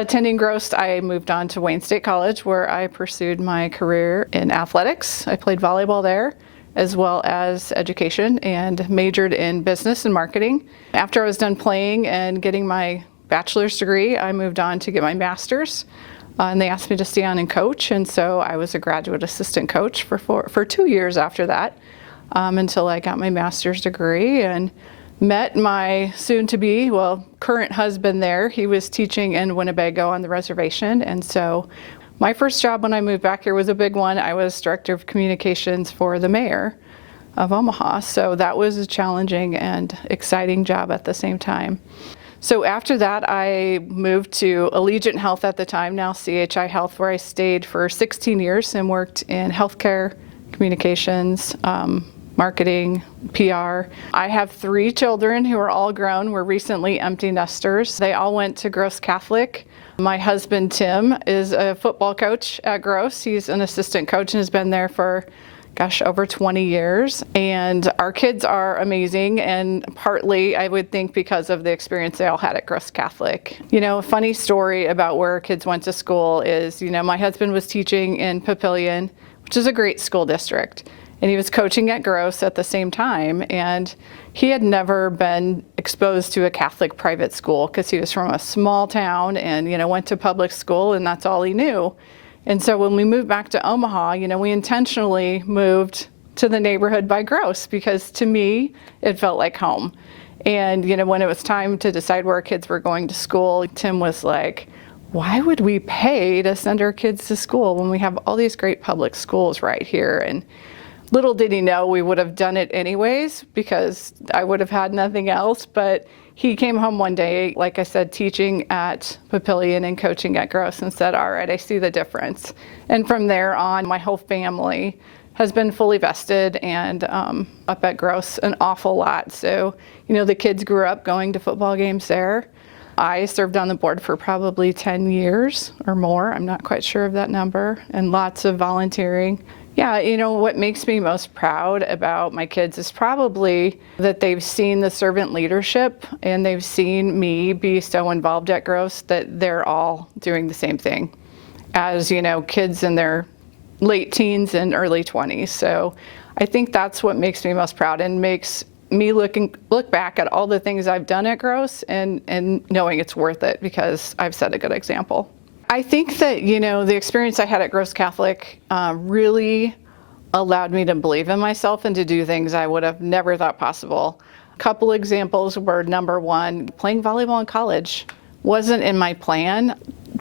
attending Gross, I moved on to Wayne State College, where I pursued my career in athletics. I played volleyball there, as well as education, and majored in business and marketing. After I was done playing and getting my bachelor's degree, I moved on to get my master's. And they asked me to stay on and coach, and so I was a graduate assistant coach for 2 years after that, until I got my master's degree and met my soon-to-be, current husband there. He was teaching in Winnebago on the reservation, and so my first job when I moved back here was a big one. I was director of communications for the mayor of Omaha, so that was a challenging and exciting job at the same time. So after that, I moved to Allegiant Health at the time, now CHI Health, where I stayed for 16 years and worked in healthcare, communications, marketing, PR. I have 3 children who are all grown. We're recently empty nesters. They all went to Gross Catholic. My husband, Tim, is a football coach at Gross. He's an assistant coach and has been there for over 20 years. And our kids are amazing, and partly, I would think, because of the experience they all had at Gross Catholic. A funny story about where our kids went to school is, my husband was teaching in Papillion, which is a great school district, and he was coaching at Gross at the same time, and he had never been exposed to a Catholic private school because he was from a small town and, went to public school, and that's all he knew. And so when we moved back to Omaha, we intentionally moved to the neighborhood by Gross because to me, it felt like home. And, when it was time to decide where our kids were going to school, Tim was like, why would we pay to send our kids to school when we have all these great public schools right here? And little did he know we would have done it anyways because I would have had nothing else. But he came home one day, like I said, teaching at Papillion and coaching at Gross, and said, all right, I see the difference. And from there on, my whole family has been fully vested and up at Gross an awful lot. So, the kids grew up going to football games there. I served on the board for probably 10 years or more. I'm not quite sure of that number, and lots of volunteering. Yeah, what makes me most proud about my kids is probably that they've seen the servant leadership and they've seen me be so involved at Gross that they're all doing the same thing as, kids in their late teens and early 20s. So I think that's what makes me most proud and makes me look back at all the things I've done at Gross and knowing it's worth it because I've set a good example. I think that, the experience I had at Gross Catholic really allowed me to believe in myself and to do things I would have never thought possible. A couple examples were, number one, playing volleyball in college wasn't in my plan.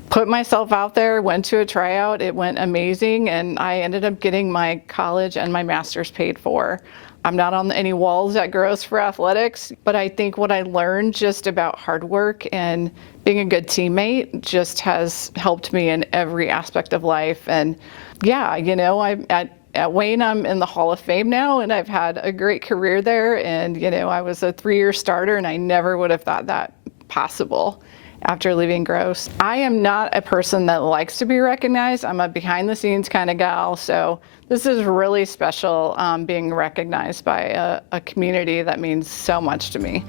Put myself out there, went to a tryout, it went amazing, and I ended up getting my college and my master's paid for. I'm not on any walls at Gross for athletics, but I think what I learned just about hard work and being a good teammate just has helped me in every aspect of life. And yeah, I'm at Wayne, I'm in the Hall of Fame now, and I've had a great career there. And, I was a 3-year starter, and I never would have thought that possible after leaving Gross. I am not a person that likes to be recognized. I'm a behind the scenes kind of gal. So this is really special being recognized by a community that means so much to me.